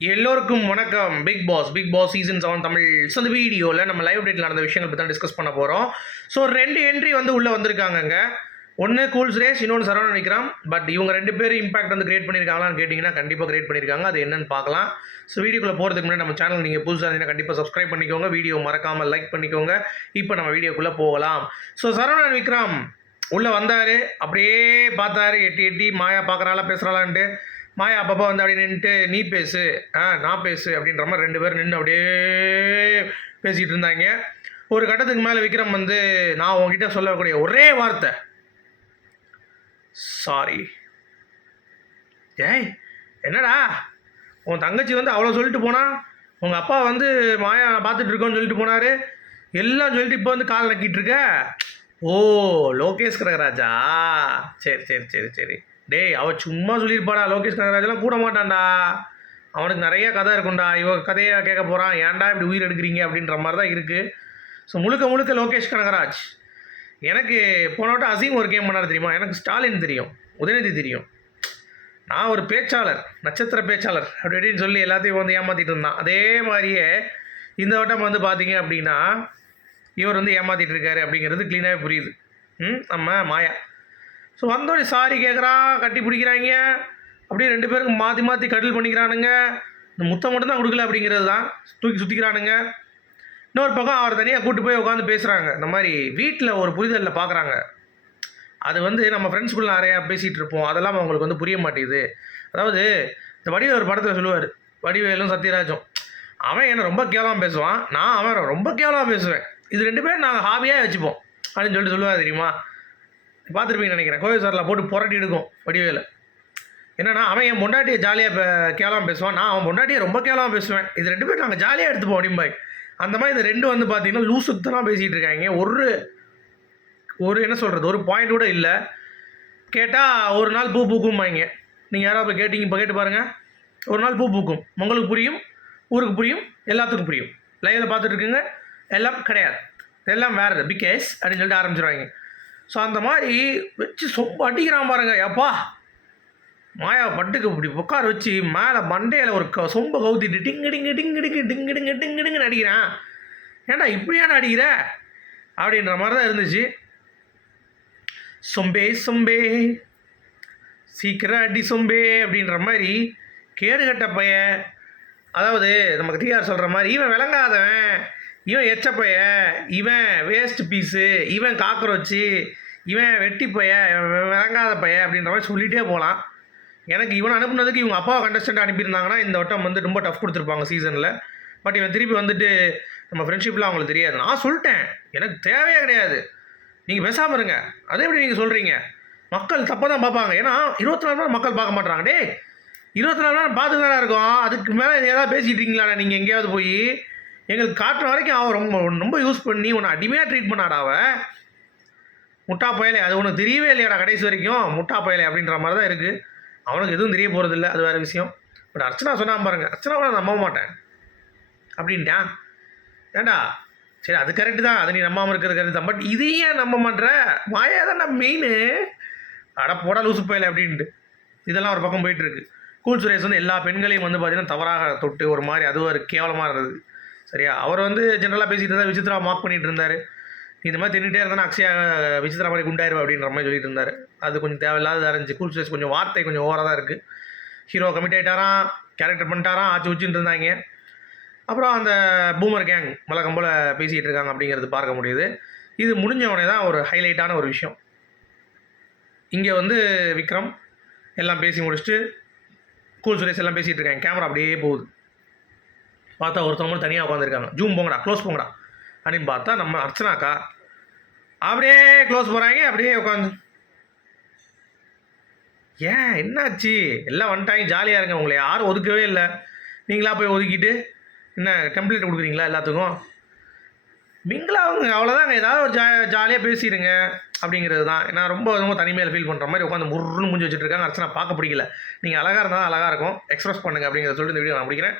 எல்லோருக்கும் வணக்கம். Bigg Boss Bigg Boss season seven Tamil. So இந்த வீடியோவில் நம்ம லைவ் டேட்டில் நடந்த விஷயங்கள் பற்றி தான் டிஸ்கஸ் பண்ண போகிறோம் ஸோ ரெண்டு என்ட்ரி வந்து உள்ளே வந்திருக்காங்கங்க. ஒன்று கூல் சுரேஷ் இன்னொன்று சரவணன் விக்ரம். பட் இவங்க ரெண்டு பேரும் இம்பாக்ட் வந்து கிரியேட் பண்ணியிருக்காங்களான்னு கேட்டிங்கன்னா கண்டிப்பாக கிரியேட் பண்ணியிருக்காங்க அது என்னன்னு பார்க்கலாம். ஸோ வீடியோக்குள்ளே போகிறதுக்கு முன்னாடி நம்ம சேனல் நீங்கள் புதுசாக இருந்தீங்கன்னா கண்டிப்பாக சப்ஸ்கிரைப் பண்ணிக்கோங்க. வீடியோ மறக்காமல் லைக் பண்ணிக்கோங்க. இப்போ நம்ம வீடியோக்குள்ளே போகலாம். ஸோ சரவணன் விக்ரம் உள்ளே வந்தார். அப்படியே பார்த்தாரு. எட்டி எட்டி மாயா பார்க்குறாளா பேசுகிறாளான்ட்டு மாயா அப்பப்போ வந்து அப்படியே நின்றுட்டு நீ பேசு. ஆ நான் பேசு. அப்படின்ற மாதிரி ரெண்டு பேரும் நின்று அப்படியே பேசிகிட்டு இருந்தாங்க. ஒரு கட்டத்துக்கு மேலே விக்ரம் வந்து நான் உங்ககிட்ட சொல்லக்கூடிய ஒரே வார்த்தை. சாரி ஏய் என்னடா? உன் தங்கச்சி வந்து அவ்வளோ சொல்லிட்டு போனா? உங்கள் அப்பா வந்து மாயா பார்த்துட்டு இருக்கோன்னு சொல்லிட்டு போனார். எல்லாம் சொல்லிட்டு இப்போ வந்து கால் நக்கிட்டு இருக்க? ஓ லோகேஷ் கனகராஜா. சரி சரி சரி சரி. டேய் அவள் சும்மா சொல்லியிருப்பாடா லோகேஷ் கனகராஜெல்லாம் கூட மாட்டான்டா. அவனுக்கு நிறைய கதை இருக்கும்டா. இவ கதையை கேட்க போகிறான் ஏன்டா இப்படி உயிர் எடுக்கிறீங்க அப்படின்ற மாதிரி தான் இருக்குது ஸோ முழுக்க முழுக்க லோகேஷ் கனகராஜ். எனக்கு போன வட்டம் அசீம் ஒரு கேம் பண்ணார் தெரியுமா? எனக்கு ஸ்டாலின் தெரியும். உதயநிதி தெரியும். நான் ஒரு பேச்சாளர் நட்சத்திர பேச்சாளர் அப்படி இப்படின்னு சொல்லி எல்லாத்தையும் வந்து ஏமாற்றிட்டு இருந்தான். அதே மாதிரியே இந்த வட்டம் வந்து பார்த்தீங்க அப்படின்னா இவர் வந்து ஏமாற்றிட்டு இருக்காரு அப்படிங்கிறது க்ளீனாகவே புரியுது. ம் நம்ம மாயா. ஸோ வந்தோடனே சாரி கேட்குறான் கட்டி பிடிக்கிறாங்க. அப்படியே ரெண்டு பேருக்கும் மாற்றி மாற்றி கட்டில் பண்ணிக்கிறானுங்க. இந்த முத்தம் மட்டும்தான் கொடுக்கல அப்படிங்கிறது தான். தூக்கி சுற்றிக்கிறானுங்க இன்னொரு பக்கம் அவர் தனியாக கூப்பிட்டு போய் உட்காந்து பேசுகிறாங்க இந்த மாதிரி வீட்டில் ஒரு புரிதலில் பார்க்குறாங்க அது வந்து நம்ம ஃப்ரெண்ட்ஸ்குள்ளே நிறையா பேசிகிட்டு இருப்போம். அதெல்லாம் அவங்களுக்கு வந்து புரிய மாட்டேங்குது. அதாவது இந்த வடிவேல் ஒரு படத்தில் சொல்லுவார். வடிவேலும் சத்யராஜும் அவன் என்ன ரொம்ப கேவலமாக பேசுவான். நான் அவன் ரொம்ப கேவலமாக பேசுவேன். இது ரெண்டு பேரும் நாங்கள் ஹாபியாக வச்சுப்போம். அப்படின்னு சொல்லிட்டு சொல்லுவார் தெரியுமா? பார்த்துருப்பீங்கன்னு நினைக்கிறேன். கோவில் சாரில் போட்டு புரட்டி எடுக்கும் வடிவேல. என்னென்னா அவன் என் பொண்டாட்டியை ஜாலியாக கேளாமல் பேசுவான். நான் அவன் பொண்டாட்டியை ரொம்ப கேளாமல் பேசுவேன். இது ரெண்டு பேரும் நாங்கள் ஜாலியாக எடுத்துப்போம் அப்படிம்பாய். அந்த மாதிரி இந்த ரெண்டு வந்து பார்த்தீங்கன்னா லூசுத்தனாக பேசிகிட்டு இருக்காங்க. ஒரு ஒரு என்ன சொல்கிறது ஒரு பாயிண்ட் கூட இல்லை. கேட்டால் ஒரு நாள் பூ பூக்கும்பாங்க. நீங்கள் யாராவது இப்போ கேட்டிங்க இப்போ கேட்டு பாருங்கள் ஒரு நாள் பூ பூக்கும். உங்களுக்கு புரியும் ஊருக்கு புரியும் எல்லாத்துக்கும் புரியும். லைவில் பார்த்துட்ருக்குங்க எல்லாம் கிடையாது. எல்லாம் வேறு பிகேஸ் அப்படின்னு சொல்லிட்டு ஆரம்பிச்சிருவாங்க. ஸோ அந்த மாதிரி வச்சு சொப்பு அடிக்கிறான் பாருங்க. எப்பா? மாயா பட்டுக்கு இப்படி உட்கார வச்சு மேலே மண்டையில் ஒரு க சொம்பை கவுத்திட்டு டிங்கு டிங்கு டிங்கு டிங்கு டிங்கு டிங்கு டிங்கு டிங்கு அடிக்கிறான் ஏண்டா இப்படியாடா அடிக்கிற அப்படின்ற மாதிரி தான் இருந்துச்சு. சொம்பே சொம்பே சீக்கிரம் அடி சொம்பே அப்படின்ற மாதிரி கேடுகட்ட பையன் அதாவது நமக்கு டிஆர் சொல்கிற மாதிரி இவன் விளங்காதவன் இவன் எச்சப்பைய இவன் வேஸ்ட் பீஸு இவன் காக்ரோச்சு இவன் வெட்டி பைய இவன் விளங்காத பைய அப்படின்ற மாதிரி சொல்லிகிட்டே போகலாம் எனக்கு இவன் அனுப்புனதுக்கு இவங்க அப்பாவை கண்டஸ்டண்ட் அனுப்பியிருந்தாங்கன்னா இந்த வட்டம் வந்து ரொம்ப டஃப் கொடுத்துருப்பாங்க சீசனில் பட் இவன் திருப்பி வந்துட்டு நம்ம ஃப்ரெண்ட்ஷிப்லாம் அவங்களுக்கு தெரியாது. நான் சொல்லிட்டேன். எனக்கு தேவையே கிடையாது. நீங்கள் பேசாமல் இருங்க. அதே எப்படி நீங்கள் சொல்கிறீங்க மக்கள் தப்பாக தான் பார்ப்பாங்க. ஏன்னா இருபத்தி நாலு நேரம் மக்கள் பார்க்க மாட்டாங்க டே இருபத்தி நாலு நேரம் பார்த்து தானே இருக்கும். அதுக்கு மேலே ஏதாவது பேசிகிட்டு இருக்கீங்களா நீங்கள் எங்கேயாவது போய்? எங்களுக்கு காட்டுற வரைக்கும் அவன் ரொம்ப ரொம்ப யூஸ் பண்ணி உன்னை அடிமையாக ட்ரீட் பண்ணாடா அவன். முட்டா பயலே அது உனக்கு தெரியவே இல்லையாடா கடைசி வரைக்கும். முட்டா பயலே அப்படின்ற மாதிரி தான் இருக்குது அவனுக்கு எதுவும் தெரிய இல்லை அது வேறு விஷயம். பட் அர்ச்சனா சொன்னான் பாருங்க அர்ச்சனா கூட நம்ப மாட்டேன். அப்படின்ட்டான் ஏண்டா சரி அது கரெக்டு தான் அது நீ நம்பாமல் இருக்கிறது கரெக்டு தான். பட் இது ஏன் நம்ப மாட்ற? மாயா தான் மெயின் அட போடா லூசு பயலே அப்படின்ட்டு. இதெல்லாம் ஒரு பக்கம் போயிட்டுருக்கு கூல் சுரேஷ் வந்து எல்லா பெண்களையும் வந்து பார்த்தீங்கன்னா தவறாக தொட்டு ஒரு மாதிரி அது ஒரு கேவலமாக இருந்தது. சரியா? அவர் வந்து ஜென்ரலாக பேசிகிட்டு இருந்தார் விசித்ரா மார்க் பண்ணிட்டு இருந்தார். இந்த மாதிரி தின்னுட்டே இருந்தா அக்ஷயா விசித்ரா மாதிரி குண்டாயிருவா அப்படின்ற மாதிரி சொல்லிட்டு இருந்தார். அது கொஞ்சம் தேவையில்லாத இருந்துச்சு. கூல் ஸ்டேஸ் கொஞ்சம் வார்த்தை கொஞ்சம் ஓவராக தான் இருக்குது ஹீரோ கமிட் ஆகிட்டாராம் கேரக்டர் பண்ணிட்டாராம் ஆச்சு வச்சுட்டு இருந்தாங்க. அப்புறம் அந்த பூமர் கேங் மலக்கம் போல் பேசிகிட்டு இருக்காங்க அப்படிங்கிறது பார்க்க முடியுது. இது முடிஞ்ச உடனே தான் ஒரு ஹைலைட்டான ஒரு விஷயம். இங்கே வந்து விக்ரம் எல்லாம் பேசி முடிச்சுட்டு கூல் சுரேஷ் எல்லாம் பேசிகிட்டு இருக்காங்க கேமரா அப்படியே போகுது. பார்த்தா ஒருத்தவங்க தனியாக உட்காந்துருக்காங்க ஜூம் போங்கடா க்ளோஸ் போங்கடா. அப்படின்னு பார்த்தா நம்ம அர்ச்சனாக்கா அப்படியே க்ளோஸ் போகிறாங்க அப்படியே உட்காந்து ஏன் என்னாச்சு? எல்லாம் வந்துட்டாங்க ஜாலியாக இருங்க. உங்களை யாரும் ஒதுக்கவே இல்லை. நீங்களா போய் ஒதுக்கிட்டு என்ன டெம்ப்ளேட் கொடுக்குறீங்களா எல்லாத்துக்கும்? மிங்களாகுங்க அவ்வளோதாங்க ஏதாவது ஒரு ஜா ஜாலியாக பேசிடுங்க அப்படிங்கிறது தான். நான் ரொம்ப ரொம்ப தனிமையில் ஃபீல் பண்ணுற மாதிரி உட்காந்து முருன்னு முடிஞ்சு வச்சுட்டு இருக்காங்க. அர்ச்சனை பார்க்க பிடிக்கல. நீங்கள் அழகாக இருந்தால் தான் அழகாக இருக்கும். எக்ஸ்பிரஸ் பண்ணுங்க அப்படிங்கிறத சொல்லிட்டு இந்த வீடியோ நான் முடிக்கிறேன்.